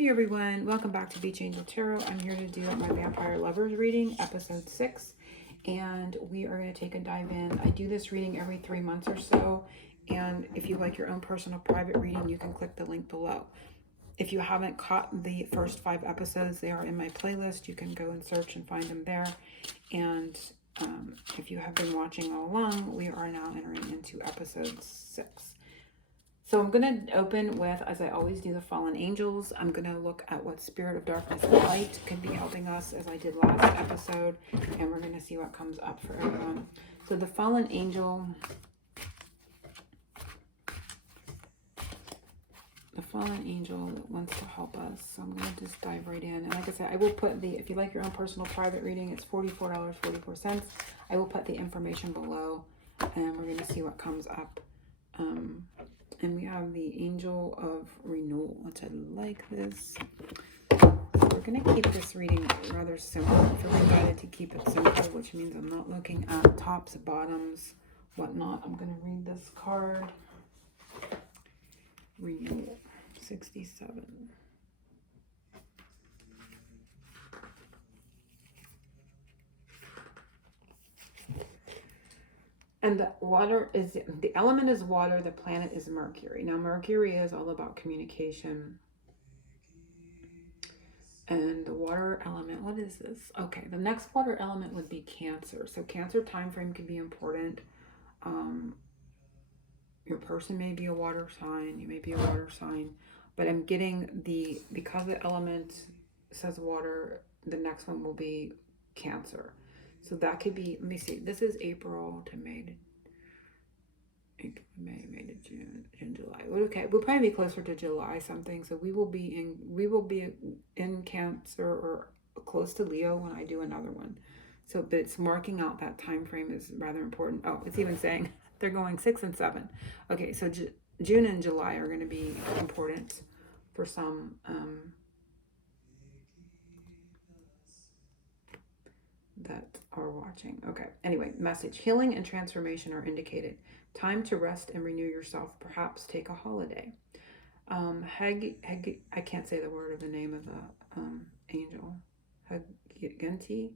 Hey everyone, welcome back to Beach Angel Tarot. I'm here to do my Vampire Lovers reading, episode 6, and we are going to take a dive in. I do this reading every 3 months or so, and if you like your own personal private reading, you can click the link below. If you haven't caught the first 5 episodes, they are in my playlist. You can go and search and find them there, and if you have been watching all along, we are now entering into episode 6. So I'm going to open with, as I always do, the fallen angels. I'm going to look at what spirit of darkness and light can be helping us, as I did last episode, and we're going to see what comes up for everyone. So the fallen angel, that wants to help us. So I'm going to just dive right in. And like I said, I will put the, if you like your own personal private reading, it's $44.44. I will put the information below, and we're going to see what comes up. And we have the Angel of Renewal, which I like this. We're going to keep this reading rather simple. I'm feeling guided to keep it simple, which means I'm not looking at tops, bottoms, whatnot. I'm going to read this card. Renewal, 67. And the water is, the element is water, the planet is Mercury. Now, Mercury is all about communication. And the water element, what is this? Okay, the next water element would be Cancer. So Cancer time frame can be important. Your person may be a water sign, you may be a water sign. But I'm getting the, because the element says water, the next one will be Cancer. So that could be, let me see, this is April to May to June, July. Okay, we'll probably be closer to July something. So we will be in Cancer or close to Leo when I do another one. So, but it's marking out that time frame is rather important. Oh, it's even saying they're going 6 and 7. Okay, so June and July are going to be important for some. That are watching. Okay, anyway, message. Healing and transformation are indicated. Time to rest and renew yourself. Perhaps take a holiday. I can't say the word or the name of the angel. Hagenti.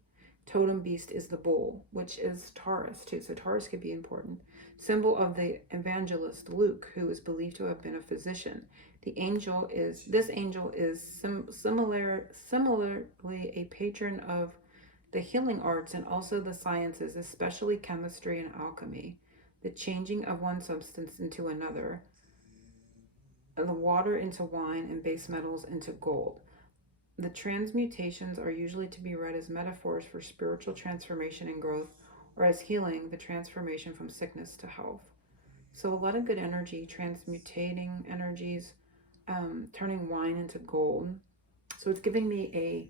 Totem beast is the bull, which is Taurus too. So Taurus could be important. Symbol of the evangelist Luke, who is believed to have been a physician. This angel is similarly a patron of the healing arts and also the sciences, especially chemistry and alchemy, the changing of one substance into another, the water into wine and base metals into gold. The transmutations are usually to be read as metaphors for spiritual transformation and growth, or as healing, the transformation from sickness to health. So a lot of good energy, transmutating energies, turning wine into gold. So it's giving me a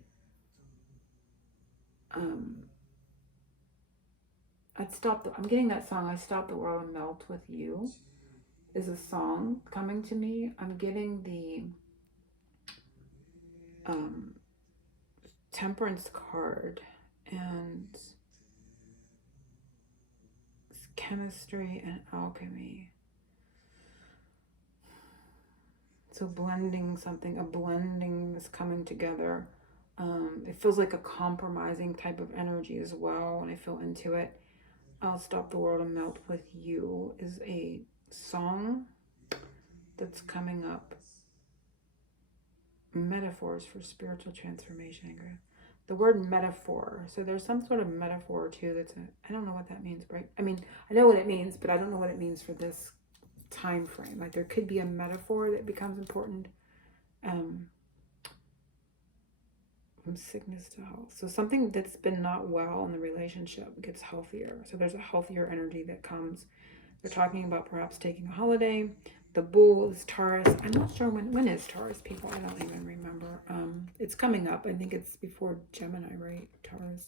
I'm getting that song, I Stop the World and Melt with You, is a song coming to me. I'm getting the Temperance card and chemistry and alchemy. So blending something, a blending is coming together. It feels like a compromising type of energy as well when I feel into it. I'll Stop the World and Melt with You is a song that's coming up. Metaphors for spiritual transformation and growth. The word metaphor. So there's some sort of metaphor too I don't know what that means, right? I mean, I know what it means, but I don't know what it means for this time frame. Like there could be a metaphor that becomes important. From sickness to health. So something that's been not well in the relationship gets healthier. So there's a healthier energy that comes. They're talking about perhaps taking a holiday. The bull is Taurus. I'm not sure when is Taurus, people. I don't even remember. It's coming up. I think it's before Gemini, right? Taurus.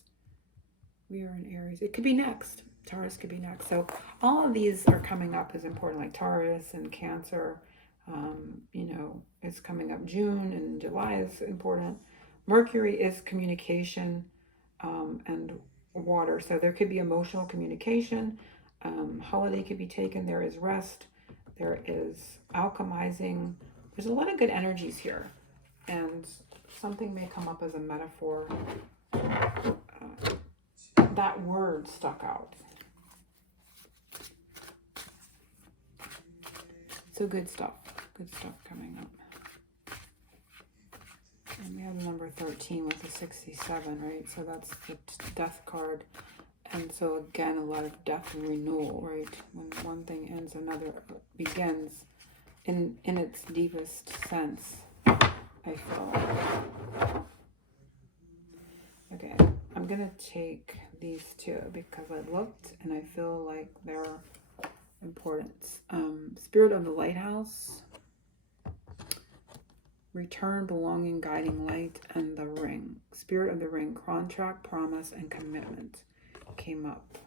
We are in Aries. It could be next. Taurus could be next. So all of these are coming up as important, like Taurus and Cancer. It's coming up. June and July is important. Mercury is communication and water. So there could be emotional communication. Holiday could be taken. There is rest. There is alchemizing. There's a lot of good energies here. and something may come up as a metaphor. That word stuck out. So good stuff coming up. And we have number 13 with the 67, right? So that's the death card. And so again, a lot of death and renewal, right? When one thing ends, another begins in its deepest sense, I feel. Okay, I'm going to take these two because I looked and I feel like they're important. Spirit of the Lighthouse, Return, Belonging, Guiding Light, and the Ring. Spirit of the Ring, Contract, Promise, and Commitment came up.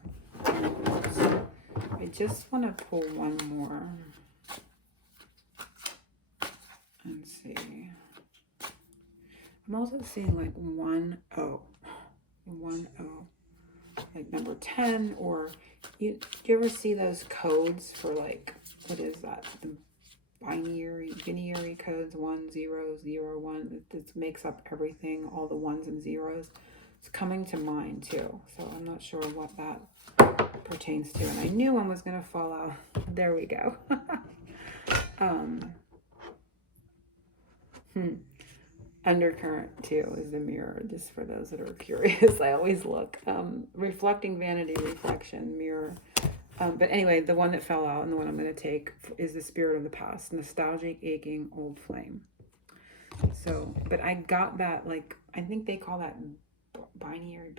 So I just want to pull one more and see. I'm also seeing like 1-0, like number 10, or do you ever see those codes for like, what is that? The binary codes, 1 0 0 1. This makes up everything, all the ones and zeros. It's coming to mind too, so I'm not sure what that pertains to. And I knew one was going to fall out. There we go. Undercurrent too is the Mirror, just for those that are curious. I always look. Reflecting, Vanity, Reflection, Mirror. But anyway, the one that fell out and the one I'm going to take is the Spirit of the Past, Nostalgic, Aching, Old Flame. So, but I got that, like, I think they call that binary.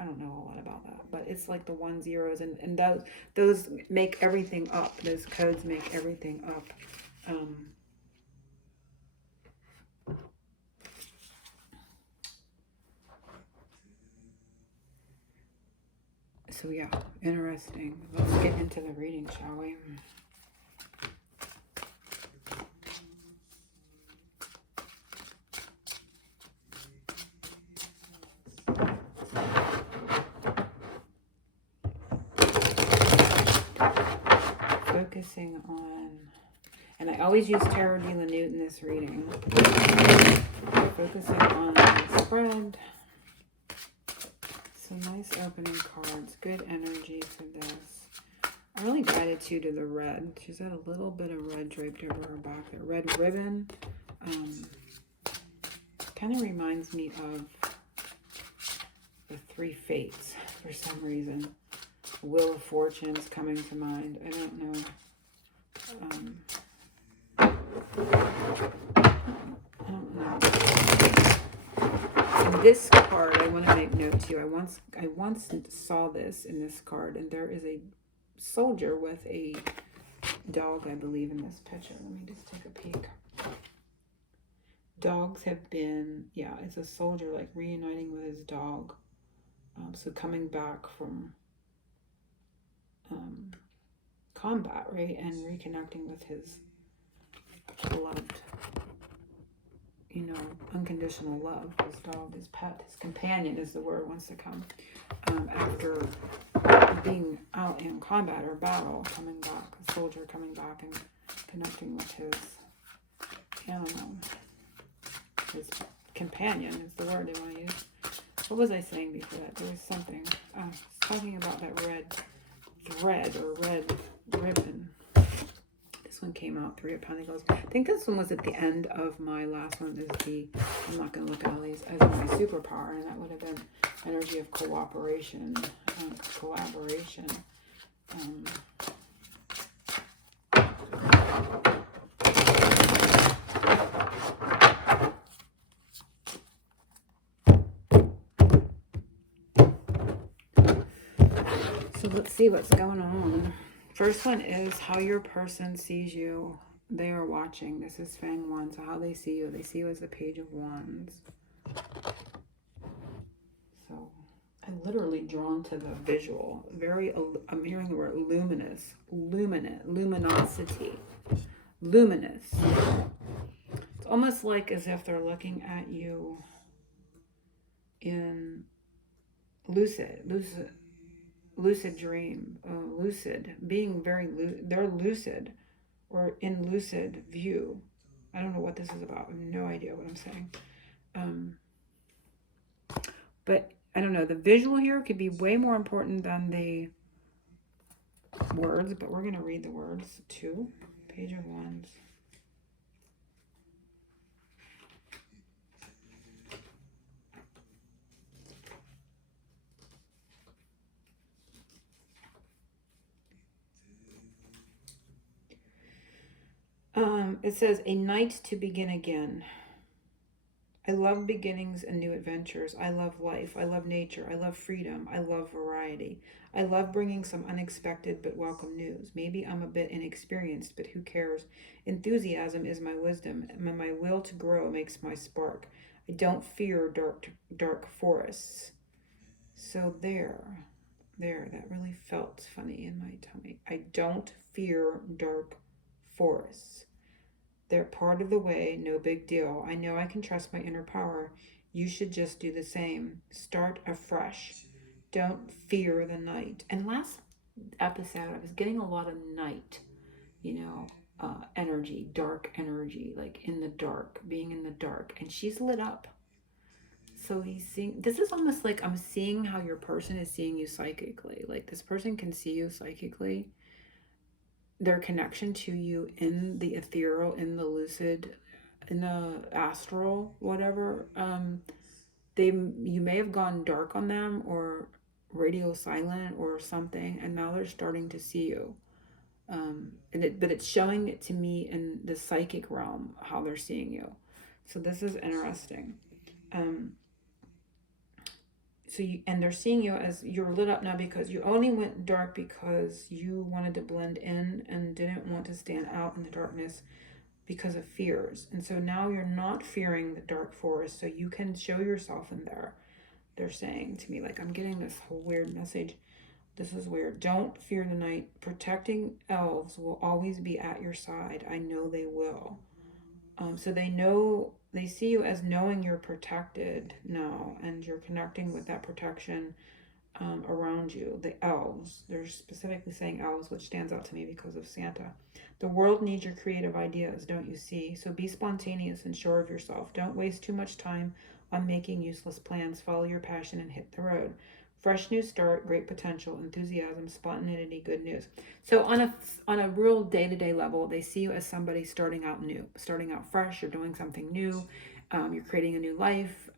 I don't know a lot about that, but it's like the 1 zeros, and those make everything up. Those codes make everything up. So yeah, interesting. Let's get into the reading, shall we? Focusing on, and I always use Tarot de la Newt in this reading. Focusing on the spread. Some nice opening cards, good energy for this. I really gratitude to the red. She's got a little bit of red draped over her back. That red ribbon kind of reminds me of the 3 Fates for some reason. Wheel of Fortune is coming to mind. I don't know. And this card, I want to make note to you. I once saw this in this card, and there is a soldier with a dog, I believe, in this picture. Let me just take a peek. Dogs have been, yeah, it's a soldier like reuniting with his dog. So coming back from combat, right, and reconnecting with his beloved, you know, unconditional love. His dog, his pet, his companion is the word, wants to come after being out in combat or battle, coming back, a soldier coming back and connecting with his animal. His companion is the word they want to use. What was I saying before that? There was something. I was talking about that red thread or red ribbon. This one came out, 3 of Pentacles. I think this one was at the end of my last one. Is the, I'm not going to look at all these, as my superpower, and that would have been energy of cooperation, collaboration. So let's see what's going on. First one is how your person sees you. They are watching. This is Fang 1. So how they see you. They see you as the Page of Wands. So I'm literally drawn to the visual. I'm hearing the word luminous. Luminosity. Luminous. It's almost like as if they're looking at you in lucid dream, lucid, being very, they're lucid or in lucid view. I don't know what this is about. I have no idea what I'm saying. Um, but I don't know. The visual here could be way more important than the words, but we're going to read the words too. Page of Wands. It says, a night to begin again. I love beginnings and new adventures. I love life. I love nature. I love freedom. I love variety. I love bringing some unexpected but welcome news. Maybe I'm a bit inexperienced, but who cares? Enthusiasm is my wisdom, and my will to grow makes my spark. I don't fear dark forests. So that really felt funny in my tummy. I don't fear dark forests. They're part of the way, no big deal. I know I can trust my inner power. You should just do the same. Start afresh. Don't fear the night. And last episode, I was getting a lot of night, you know, energy, dark energy, like in the dark, being in the dark. And she's lit up. So he's seeing, this is almost like I'm seeing how your person is seeing you psychically. Like this person can see you psychically, their connection to you in the ethereal, in the lucid, in the astral, whatever. They You may have gone dark on them or radio silent or something, and now they're starting to see you. But it's showing it to me in the psychic realm how they're seeing you. So this is interesting. Um, and they're seeing you as you're lit up now because you only went dark because you wanted to blend in and didn't want to stand out in the darkness because of fears. And so now you're not fearing the dark forest, so you can show yourself in there. They're saying to me, like, I'm getting this whole weird message. This is weird. Don't fear the night. Protecting elves will always be at your side. I know they will. So they see you as knowing you're protected now, and you're connecting with that protection around you. The elves, they're specifically saying elves, which stands out to me because of Santa. The world needs your creative ideas, don't you see? So be spontaneous and sure of yourself. Don't waste too much time on making useless plans. Follow your passion and hit the road. Fresh new start, great potential, enthusiasm, spontaneity, good news. So on a real day-to-day level, they see you as somebody starting out new, starting out fresh. You're doing something new. You're creating a new life.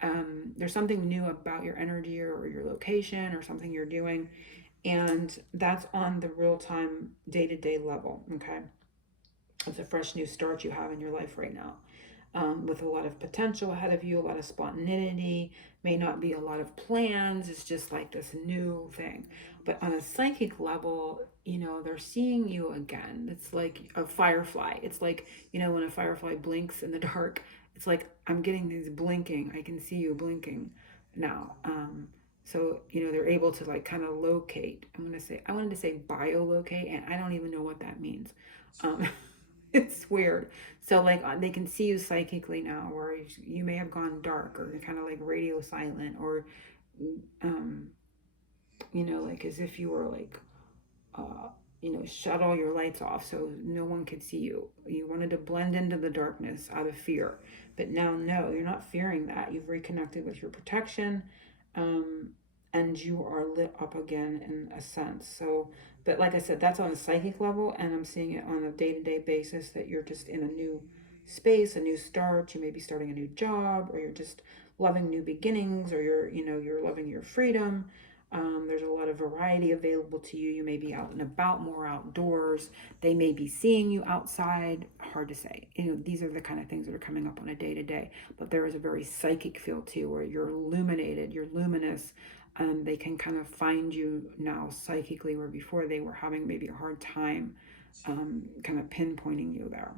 There's something new about your energy or your location or something you're doing, and that's on the real-time day-to-day level. Okay, it's a fresh new start you have in your life right now, with a lot of potential ahead of you, a lot of spontaneity, may not be a lot of plans. It's just like this new thing. But on a psychic level, they're seeing you again. It's like a firefly. It's like, when a firefly blinks in the dark, it's like I'm getting these blinking. I can see you blinking now. So, they're able to like kind of locate. I wanted to say biolocate, and I don't even know what that means. Um, it's weird. So like they can see you psychically now, where you may have gone dark or kind of like radio silent, or um, like as if you were like shut all your lights off so no one could see you. You wanted to blend into the darkness out of fear, but now no, you're not fearing that. You've reconnected with your protection. Um, and you are lit up again in a sense. So, but like I said, that's on a psychic level, and I'm seeing it on a day-to-day basis that you're just in a new space, a new start. You may be starting a new job, or you're just loving new beginnings, or you're loving your freedom. There's a lot of variety available to you. You may be out and about more outdoors. They may be seeing you outside. Hard to say. These are the kind of things that are coming up on a day to day. But there is a very psychic feel too, where you're illuminated, you're luminous. They can kind of find you now psychically, where before they were having maybe a hard time kind of pinpointing you there.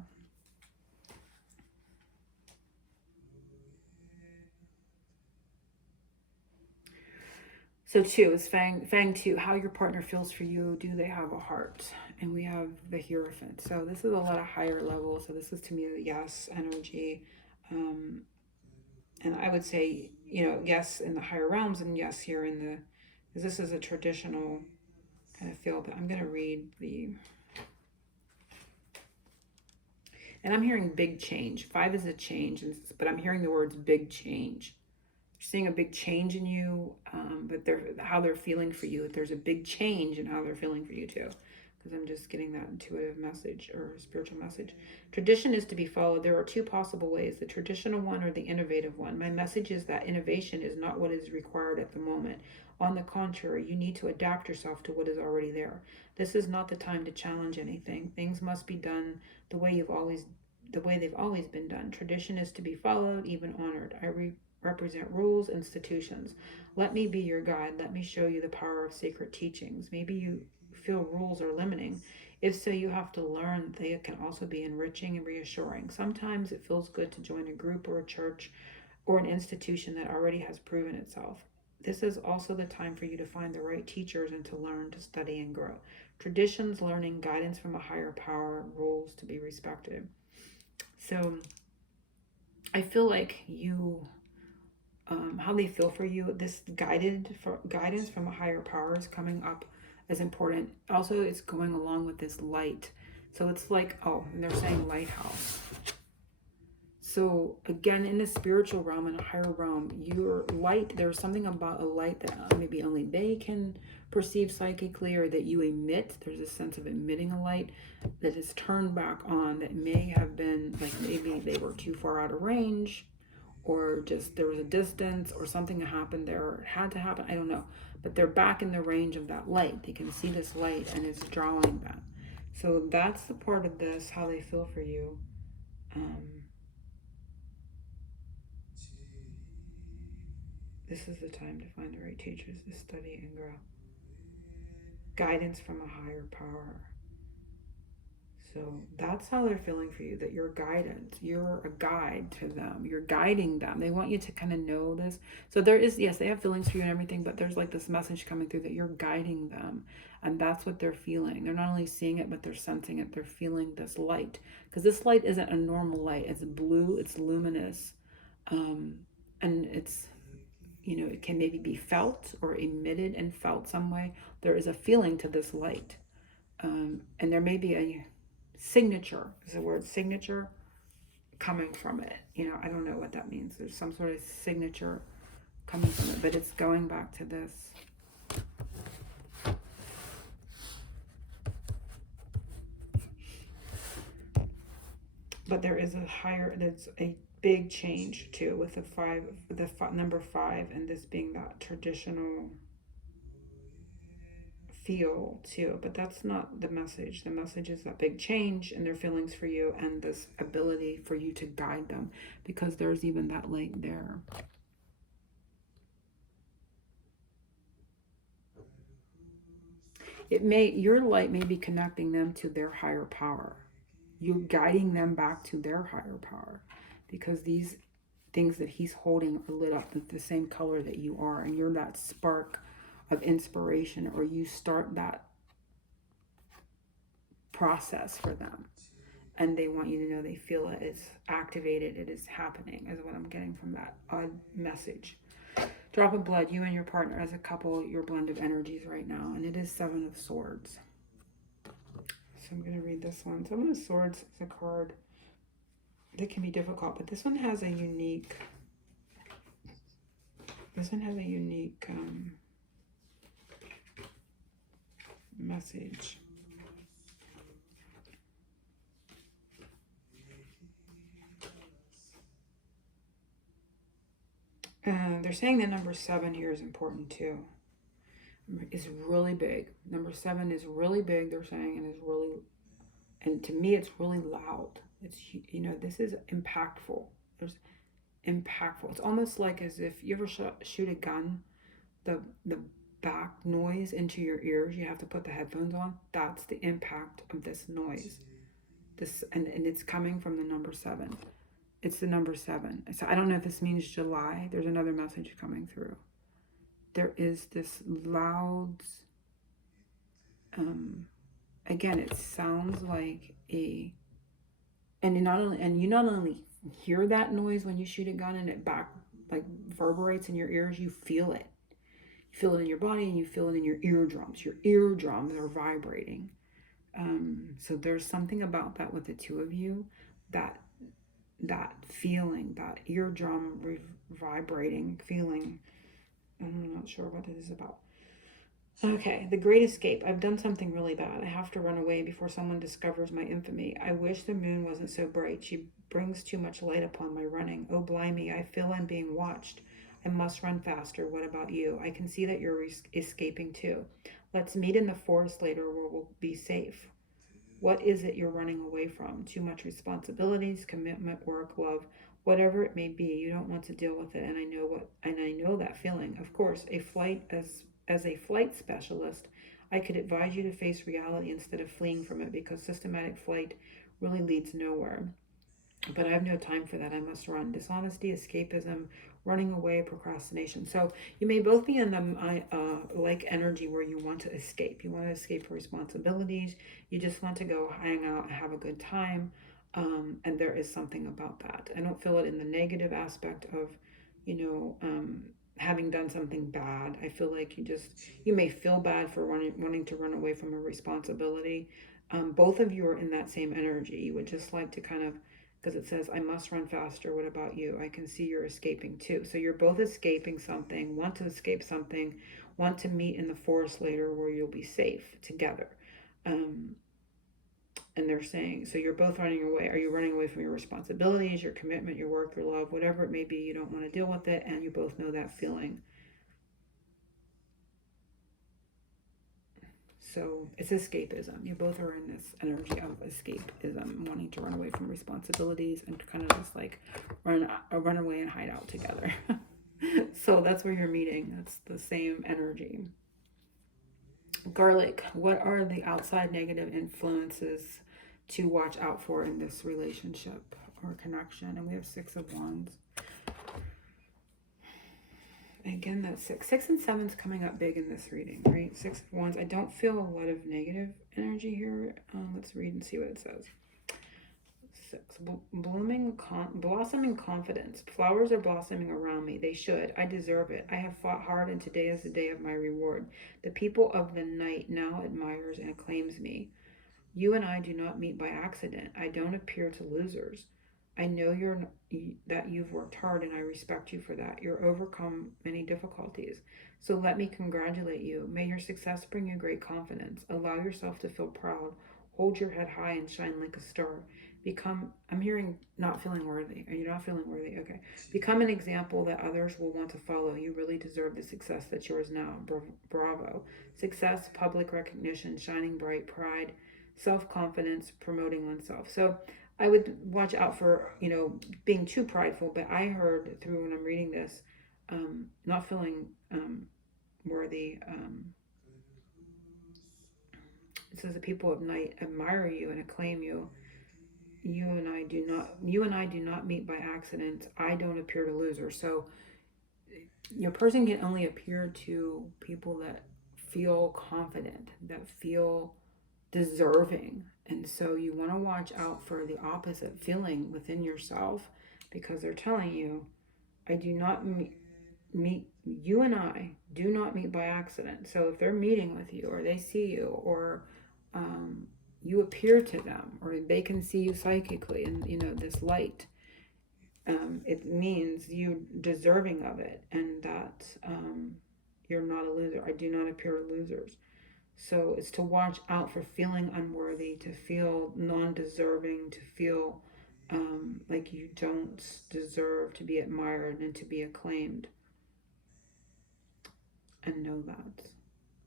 So two is Fang two. How your partner feels for you. Do they have a heart? And we have the Hierophant. So this is a lot of higher level. So this is to me the yes energy. Um, and I would say, yes in the higher realms, and yes here in the, because this is a traditional kind of feel. But I'm going to read the, And I'm hearing big change. 5 is a change, but I'm hearing the words big change. You're seeing a big change in you, but how they're feeling for you. There's a big change in how they're feeling for you too, because I'm just getting that intuitive message or spiritual message. Tradition is to be followed. There are two possible ways: the traditional one or the innovative one. My message is that innovation is not what is required at the moment. On the contrary, you need to adapt yourself to what is already there. This is not the time to challenge anything. Things must be done the way they've always been done. Tradition is to be followed, even honored. Represent rules, institutions. Let me be your guide. Let me show you the power of sacred teachings. Maybe you feel rules are limiting. If so, you have to learn they can also be enriching and reassuring. Sometimes it feels good to join a group or a church or an institution that already has proven itself. This is also the time for you to find the right teachers and to learn, to study, and grow. Traditions, learning, guidance from a higher power, rules to be respected. So I feel like how they feel for you, this guidance from a higher power is coming up as important. Also, it's going along with this light. So it's like, oh, and they're saying lighthouse. So again, in the spiritual realm, in a higher realm, your light, there's something about a light that maybe only they can perceive psychically, or that you emit. There's a sense of emitting a light that is turned back on, that may have been like maybe they were too far out of range, or just there was a distance, or something that happened there, or it had to happen, I don't know. But they're back in the range of that light. They can see this light and it's drawing them. So that's the part of this, how they feel for you. This is the time to find the right teachers to study and grow. Guidance from a higher power. So that's how they're feeling for you, that you're guidance. You're a guide to them. You're guiding them. They want you to kind of know this. So there is, yes, they have feelings for you and everything, but there's like this message coming through that you're guiding them. And that's what they're feeling. They're not only seeing it, but they're sensing it. They're feeling this light. Because this light isn't a normal light. It's blue. It's luminous. And it's, it can maybe be felt or emitted and felt some way. There is a feeling to this light. And there may be a signature, is the word signature, coming from it. I don't know what that means. There's some sort of signature coming from it, but it's going back to this. But there is there's a big change too with number 5, and this being that traditional feel too. But that's not the message. The message is that big change in their feelings for you, and this ability for you to guide them, because there's even that light there. Your light may be connecting them to their higher power. You're guiding them back to their higher power, because these things that he's holding are lit up with the same color that you are, and you're that spark of inspiration, or you start that process for them, and they want you to know they feel it. It's activated. It is happening, is what I'm getting from that odd message. Drop of blood, you and your partner as a couple, your blend of energies right now, and it is 7 of Swords. So I'm going to read this one. 7 of Swords is a card that can be difficult, but this one has a unique message. They're saying the number 7 here is important too. It's really big. Number 7 is really big, they're saying, and to me it's really loud. It's, this is impactful. There's impactful. It's almost like as if you ever shoot a gun, the back noise into your ears, you have to put the headphones on. That's the impact of this noise. And it's coming from the number 7. It's the number 7. So I don't know if this means July. There's another message coming through. There is this loud, again, it sounds like and you not only hear that noise when you shoot a gun and it back like reverberates in your ears, you feel it. You feel it in your body, and you feel it in your eardrums. Your eardrums are vibrating. So there's something about that with the two of you that feeling, that eardrum vibrating feeling. I'm not sure what it is about. Okay, the great escape. I've done something really bad. I have to run away before someone discovers my infamy. I wish the moon wasn't so bright. She brings too much light upon my running. Oh, blimey, I feel I'm being watched. I must run faster. What about you? I can see that you're escaping too. Let's meet in the forest later where we'll be safe. What is it you're running away from? Too much responsibilities, commitment, work, love, whatever it may be. You don't want to deal with it, and I know that feeling. Of course, as a flight specialist, I could advise you to face reality instead of fleeing from it because systematic flight really leads nowhere. But I have no time for that. I must run. Dishonesty, escapism, running away, procrastination. So you may both be in the like energy where you want to escape. You want to escape responsibilities. You just want to go hang out and have a good time. And there is something about that. I don't feel it in the negative aspect of, you know, having done something bad. I feel like you may feel bad for wanting to run away from a responsibility. Both of you are in that same energy. You would just like to kind of, because it says, I must run faster. What about you? I can see you're escaping too. So you're both escaping something, want to escape something, want to meet in the forest later where you'll be safe together. Um, and they're saying, so you're both running away. Are you running away from your responsibilities, your commitment, your work, your love, whatever it may be? You don't want to deal with it, and you both know that feeling. So it's escapism. You both are in this energy of escapism, wanting to run away from responsibilities and kind of just like run away and hide out together. So that's where you're meeting. That's the same energy. Garlic. What are the outside negative influences to watch out for in this relationship or connection? And we have Six of Wands. Again, that's six. 6 and 7 is coming up big in this reading, right? 6 of Wands. I don't feel a lot of negative energy here. Let's read and see what it says. 6. Blossoming confidence. Flowers are blossoming around me. They should. I deserve it. I have fought hard, and today is the day of my reward. The people of the night now admires and acclaims me. You and I do not meet by accident. I don't appear to losers. I know that you've worked hard, and I respect you for that. You've overcome many difficulties. So let me congratulate you. May your success bring you great confidence. Allow yourself to feel proud. Hold your head high and shine like a star. I'm hearing not feeling worthy. Are you not feeling worthy? Okay. Become an example that others will want to follow. You really deserve the success that's yours now. Bravo. Success, public recognition, shining bright, pride, self-confidence, promoting oneself. So I would watch out for, being too prideful, but I heard through when I'm reading this, not feeling worthy. It says the people of night admire you and acclaim you. You and I do not meet by accident. I don't appear to loser. So your person can only appear to people that feel confident, that feel deserving. And so you want to watch out for the opposite feeling within yourself, because they're telling you, I do not meet you and I do not meet by accident. So if they're meeting with you or they see you or you appear to them or they can see you psychically and this light, it means you deserving of it, and that you're not a loser. I do not appear to losers. So it's to watch out for feeling unworthy, to feel non-deserving, to feel like you don't deserve to be admired and to be acclaimed. And know that.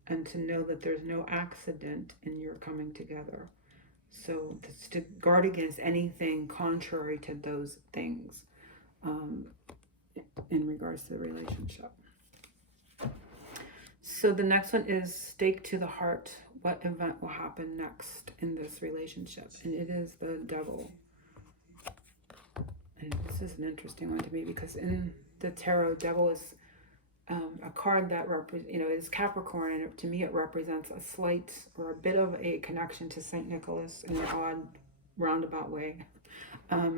And to know that there's no accident in your coming together. So it's to guard against anything contrary to those things in regards to the relationship. So the next one is stake to the heart. What event will happen next in this relationship? And it is the Devil. And this is an interesting one to me because in the tarot, Devil is a card that is Capricorn, and to me it represents a slight or a bit of a connection to Saint Nicholas in an odd roundabout way. Let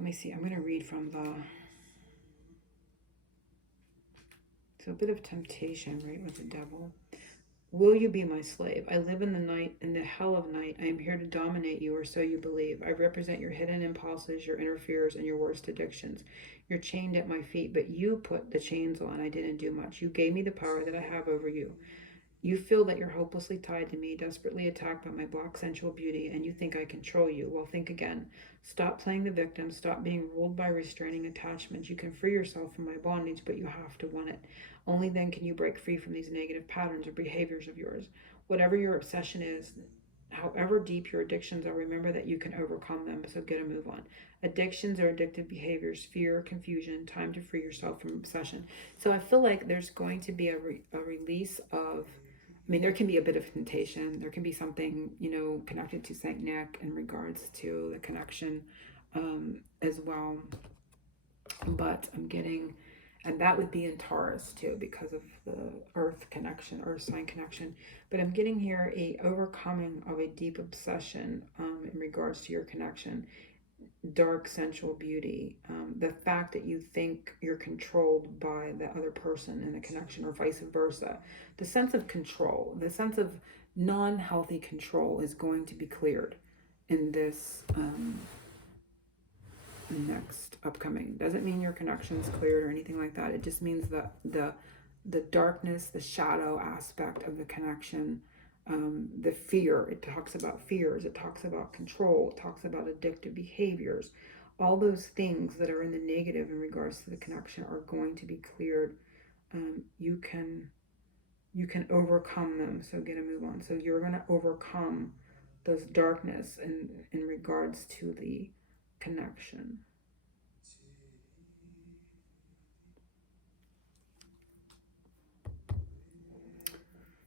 me see. I'm going to read from so a bit of temptation, right, with the Devil. Will you be my slave? I live in the night, in the hell of night. I am here to dominate you, or so you believe. I represent your hidden impulses, your inner fears, and your worst addictions. You're chained at my feet, but you put the chains on. I didn't do much. You gave me the power that I have over you. You feel that you're hopelessly tied to me, desperately attacked by my black sensual beauty, and you think I control you. Well, think again. Stop playing the victim. Stop being ruled by restraining attachments. You can free yourself from my bondage, but you have to want it. Only then can you break free from these negative patterns or behaviors of yours. Whatever your obsession is, however deep your addictions are, remember that you can overcome them, so get a move on. Addictions are addictive behaviors, fear, confusion, time to free yourself from obsession. So I feel like there's going to be a release of, I mean, there can be a bit of temptation. There can be something, connected to Saint Nick in regards to the connection as well. But I'm getting, and that would be in Taurus too because of the Earth connection, Earth sign connection. But I'm getting here a overcoming of a deep obsession in regards to your connection, dark sensual beauty, the fact that you think you're controlled by the other person in the connection or vice versa. The sense of control, the sense of non-healthy control is going to be cleared in this next upcoming. Doesn't mean your connection is cleared or anything like that. It just means that the darkness, the shadow aspect of the connection, the fear, it talks about fears, it talks about control, it talks about addictive behaviors. All those things that are in the negative in regards to the connection are going to be cleared. You can overcome them. So get a move on. So you're going to overcome those darkness in regards to the connection.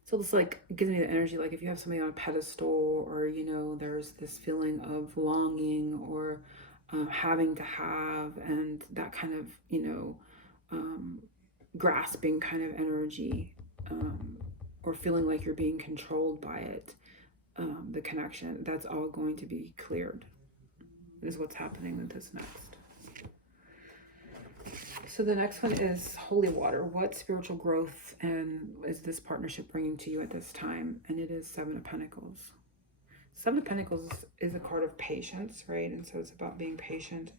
So it's like, it gives me the energy, like if you have somebody on a pedestal, or there's this feeling of longing or having to have, and that kind of um, grasping kind of energy, or feeling like you're being controlled by it, the connection, that's all going to be cleared, is what's happening with this next. So the next one is holy water. What spiritual growth is this partnership bringing to you at this time? And it is Seven of Pentacles. Seven of Pentacles is a card of patience, right? And so it's about being patient,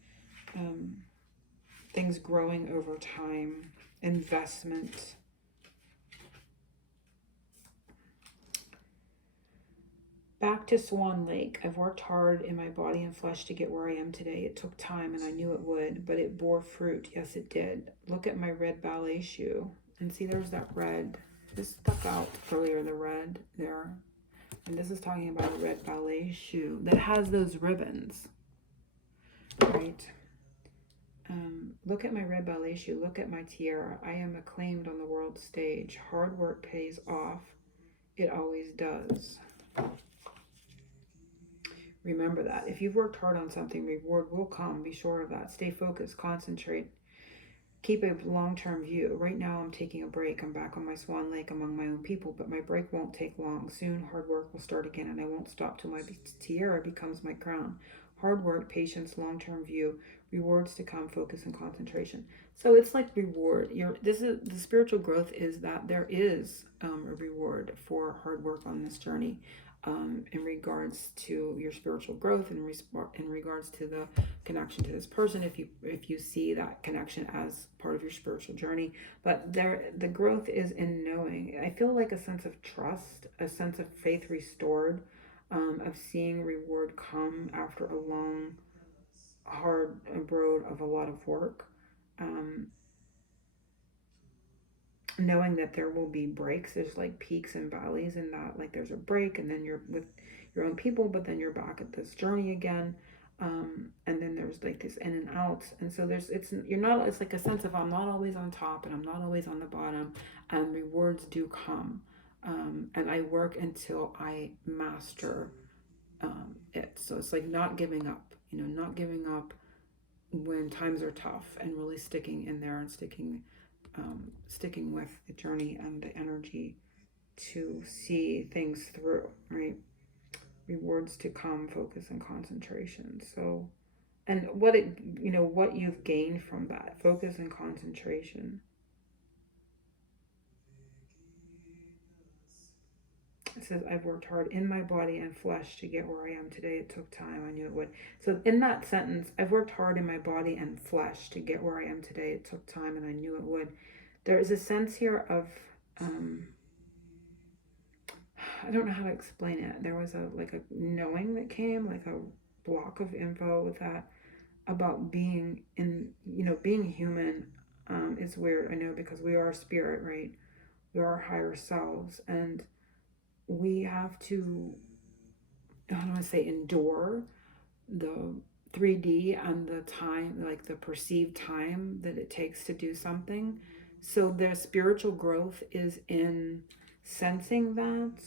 things growing over time, investment. Back to Swan Lake. I've worked hard in my body and flesh to get where I am today. It took time and I knew it would, but it bore fruit. Yes, it did. Look at my red ballet shoe. And see, there's that red. This stuck out earlier, the red there. And this is talking about a red ballet shoe that has those ribbons, right? Look at my red ballet shoe. Look at my tiara. I am acclaimed on the world stage. Hard work pays off. It always does. Remember that. If you've worked hard on something, reward will come. Be sure of that. Stay focused. Concentrate. Keep a long-term view. Right now, I'm taking a break. I'm back on my Swan Lake among my own people, but my break won't take long. Soon, hard work will start again, and I won't stop till my tiara becomes my crown. Hard work, patience, long-term view, rewards to come, focus, and concentration. So it's like reward. This is the spiritual growth, is that there is a reward for hard work on this journey. In regards to your spiritual growth, in regards to the connection to this person, if you see that connection as part of your spiritual journey. But the growth is in knowing. I feel like a sense of trust, a sense of faith restored, of seeing reward come after a long, hard road of a lot of work. Knowing that there will be breaks, there's like peaks and valleys, and that like there's a break and then you're with your own people, but then you're back at this journey again, and then there's like this in and outs, and so it's like a sense of, I'm not always on top and I'm not always on the bottom, and rewards do come, and I work until I master it. So it's like not giving up, not giving up when times are tough, and really sticking in there and sticking with the journey and the energy to see things through, right? Rewards to come, focus and concentration. So, and what you've gained from that focus and concentration. It says, I've worked hard in my body and flesh to get where I am today. It took time. I knew it would. So in that sentence, I've worked hard in my body and flesh to get where I am today. It took time and I knew it would. There is a sense here of, I don't know how to explain it. There was a knowing that came, like a block of info with that about being in, being human. Is weird, I know, because we are spirit, right? We are our higher selves, and we have to, I don't want to say endure the 3D and the time, like the perceived time that it takes to do something. So the spiritual growth is in sensing that,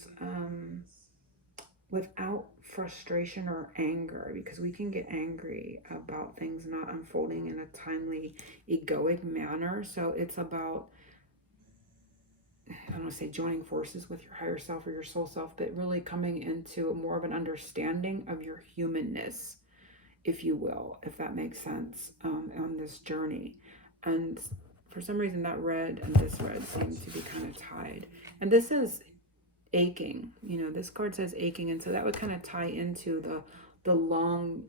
without frustration or anger, because we can get angry about things not unfolding in a timely, egoic manner. So it's about, I don't want to say joining forces with your higher self or your soul self, but really coming into more of an understanding of your humanness, if you will, if that makes sense, on this journey. And for some reason, that red and this red seem to be kind of tied. And this is aching. This card says aching, and so that would kind of tie into the long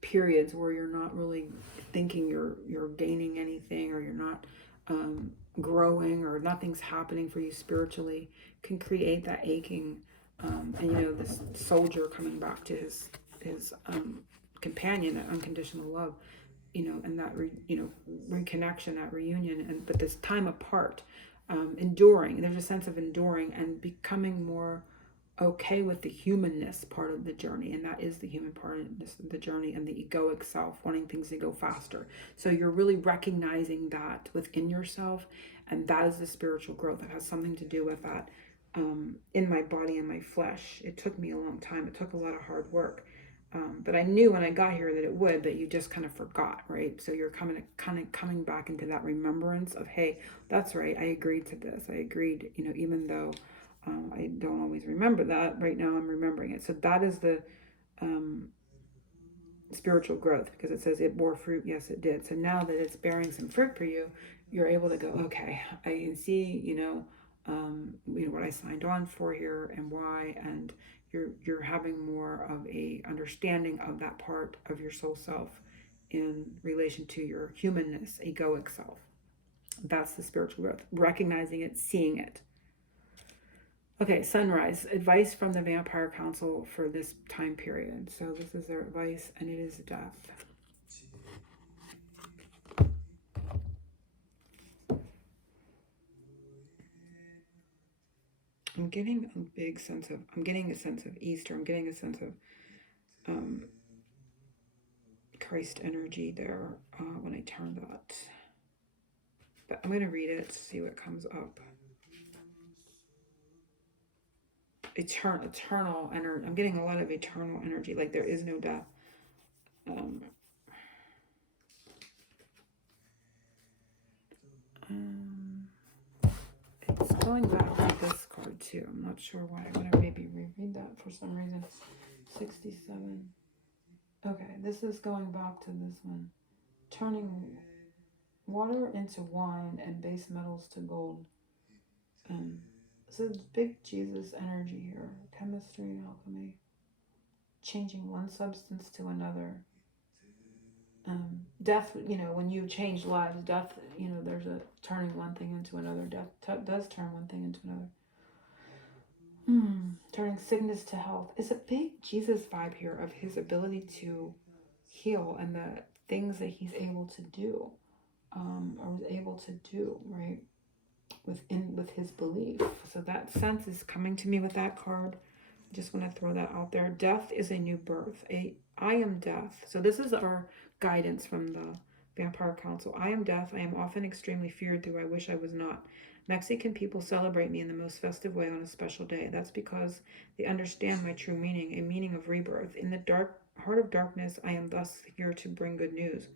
periods where you're not really thinking you're gaining anything, or you're not growing, or nothing's happening for you spiritually, can create that aching. And this soldier coming back to his companion, that unconditional love, and that reconnection, that reunion, but this time apart, enduring. There's a sense of enduring and becoming more okay with the humanness part of the journey, and that is the human part of the journey, and the egoic self wanting things to go faster. So you're really recognizing that within yourself, and that is the spiritual growth. It has something to do with that. In my body and my flesh, it took me a long time. It took a lot of hard work. But I knew when I got here that it would, but you just kind of forgot, right? So you're coming back into that remembrance of, hey, that's right, I agreed to this. I agreed, even though I don't always remember that. Right now I'm remembering it. So that is the spiritual growth, because it says it bore fruit. Yes, it did. So now that it's bearing some fruit for you, you're able to go, okay, I can see, what I signed on for here and why, and you're having more of a understanding of that part of your soul self in relation to your humanness, egoic self. That's the spiritual growth, recognizing it, seeing it. Okay, sunrise, advice from the Vampire Council for this time period. So this is their advice, and it is death. I'm getting a sense of Easter. I'm getting a sense of Christ energy there when I turn that. But I'm going to read it to see what comes up. Eternal energy. I'm getting a lot of eternal energy, like there is no death. It's going back to this card too. I'm not sure why. I'm going to maybe reread that for some reason. 67. Okay, this is going back to this one. Turning water into wine and base metals to gold. So it's big Jesus energy here. Chemistry, alchemy. Changing one substance to another. Death, when you change lives, death, there's a turning one thing into another. Death does turn one thing into another. Turning sickness to health. It's a big Jesus vibe here of his ability to heal and the things that he's able to do, or was able to do, right, with his belief. So that sense is coming to me with that card. I just want to throw that out there. Death is a new birth. I am death. So this is our guidance from the Vampire Council. I am death. I am often extremely feared, though I wish I was not. Mexican people celebrate me in the most festive way on a special day. That's because they understand my true meaning, a meaning of rebirth. In the dark heart of darkness, I am thus here to bring good news.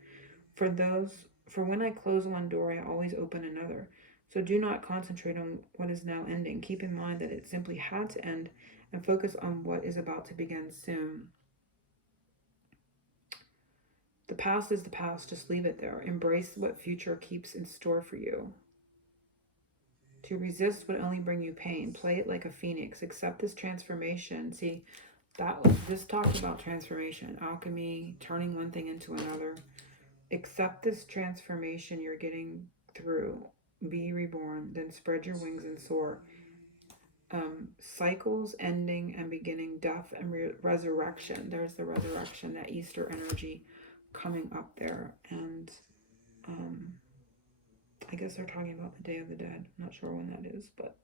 For when I close one door, I always open another. So do not concentrate on what is now ending. Keep in mind that it simply had to end, and focus on what is about to begin soon. The past is the past. Just leave it there. Embrace what future keeps in store for you. To resist would only bring you pain. Play it like a phoenix. Accept this transformation. See, this talks about transformation, alchemy, turning one thing into another. Accept this transformation you're getting through. Be reborn. Then spread your wings and soar. Cycles ending and beginning, death and resurrection. There's the resurrection, that Easter energy coming up there. And I guess they're talking about the Day of the Dead. I'm not sure when that is, but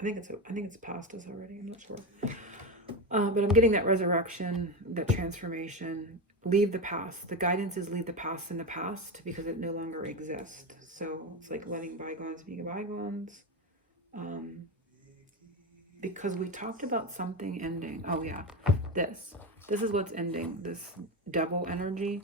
I think it's past us already. I'm not sure. But I'm getting that resurrection, that transformation. Leave the past. The guidance is leave the past in the past because it no longer exists. So it's like letting bygones be bygones. Because we talked about something ending. Oh yeah, this is what's ending. This devil energy.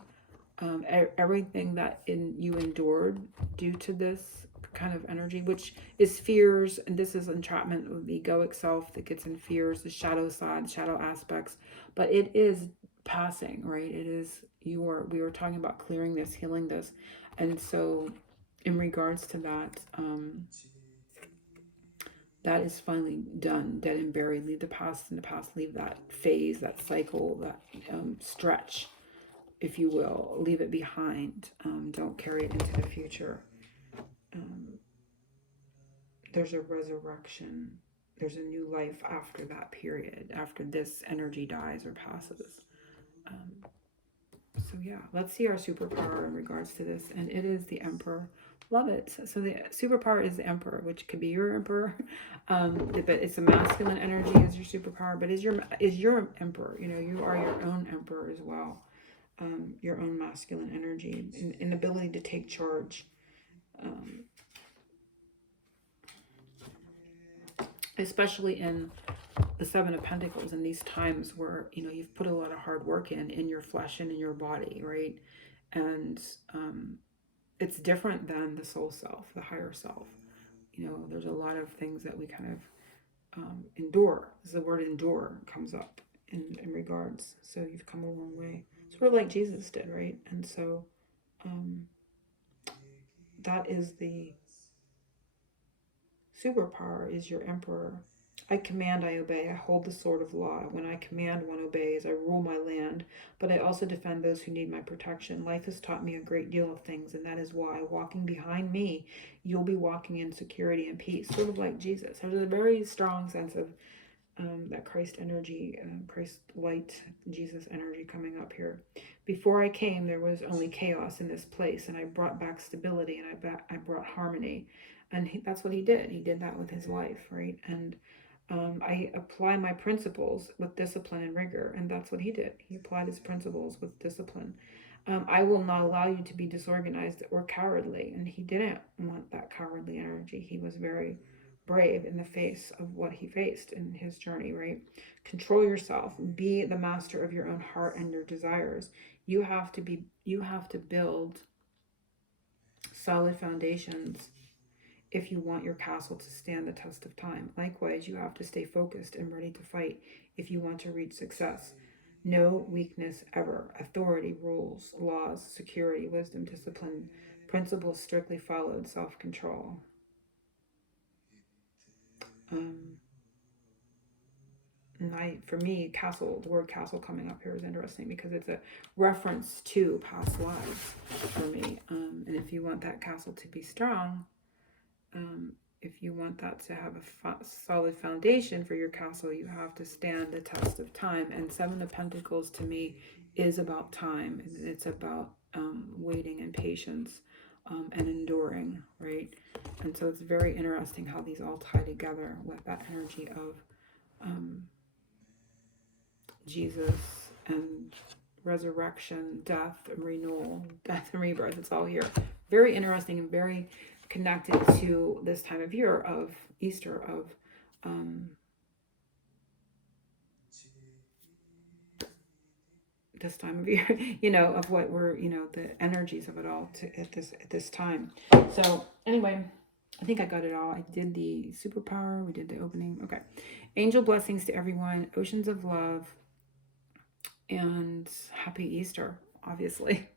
Everything that you endured due to this kind of energy, which is fears, and this is entrapment of the egoic self that gets in fears, the shadow side, shadow aspects, but it is passing, right? It is, we were talking about clearing this, healing this, and so in regards to that, that is finally done, dead and buried. Leave the past in the past. Leave that phase, that cycle, that stretch, if you will. Leave it behind. Don't carry it into the future. There's a resurrection. There's a new life after that period, after this energy dies or passes. So yeah, let's see our superpower in regards to this. And it is the Emperor. Love it. So the superpower is the Emperor, which could be your Emperor, but it's a masculine energy as your superpower, but is your Emperor. You know, you are your own Emperor as well. Your own masculine energy, an ability to take charge. Especially in the Seven of Pentacles, in these times where, you know, you've put a lot of hard work in your flesh and in your body, right? And it's different than the soul self, the higher self. You know, there's a lot of things that we kind of endure. The word endure comes up in regards. So you've come a long way. Sort of like Jesus did, right? And so that is the superpower, is your Emperor. I command, I obey. I hold the sword of law. When I command, one obeys. I rule my land, but I also defend those who need my protection. Life has taught me a great deal of things, and that is why, walking behind me, you'll be walking in security and peace, sort of like Jesus. There's a very strong sense of that Christ energy, Christ light, Jesus energy coming up here. Before I came, there was only chaos in this place, and I brought back stability, and I brought harmony. And that's what he did. He did that with his life, right? And I apply my principles with discipline and rigor, and that's what he did. He applied his principles with discipline. I will not allow you to be disorganized or cowardly, and he didn't want that cowardly energy. He was very brave in the face of what he faced in his journey, right? Control yourself. Be the master of your own heart and your desires. You have to build solid foundations if you want your castle to stand the test of time. Likewise, you have to stay focused and ready to fight if you want to reach success. No weakness ever. Authority, rules, laws, security, wisdom, discipline, principles strictly followed, self-control. For me, castle, the word castle coming up here is interesting because it's a reference to past lives for me. And if you want that castle to be strong, if you want that to have a solid foundation for your castle, you have to stand the test of time. And Seven of Pentacles to me is about time. It's about waiting and patience and enduring, right? And so it's very interesting how these all tie together with that energy of Jesus and resurrection, death and renewal, death and rebirth. It's all here. Very interesting and very connected to this time of year of Easter, of this time of year, you know, of what we're, you know, the energies of it all at this time. So anyway, I think I got it all. I did the superpower. We did the opening. Okay. Angel blessings to everyone. Oceans of love. And happy Easter, obviously.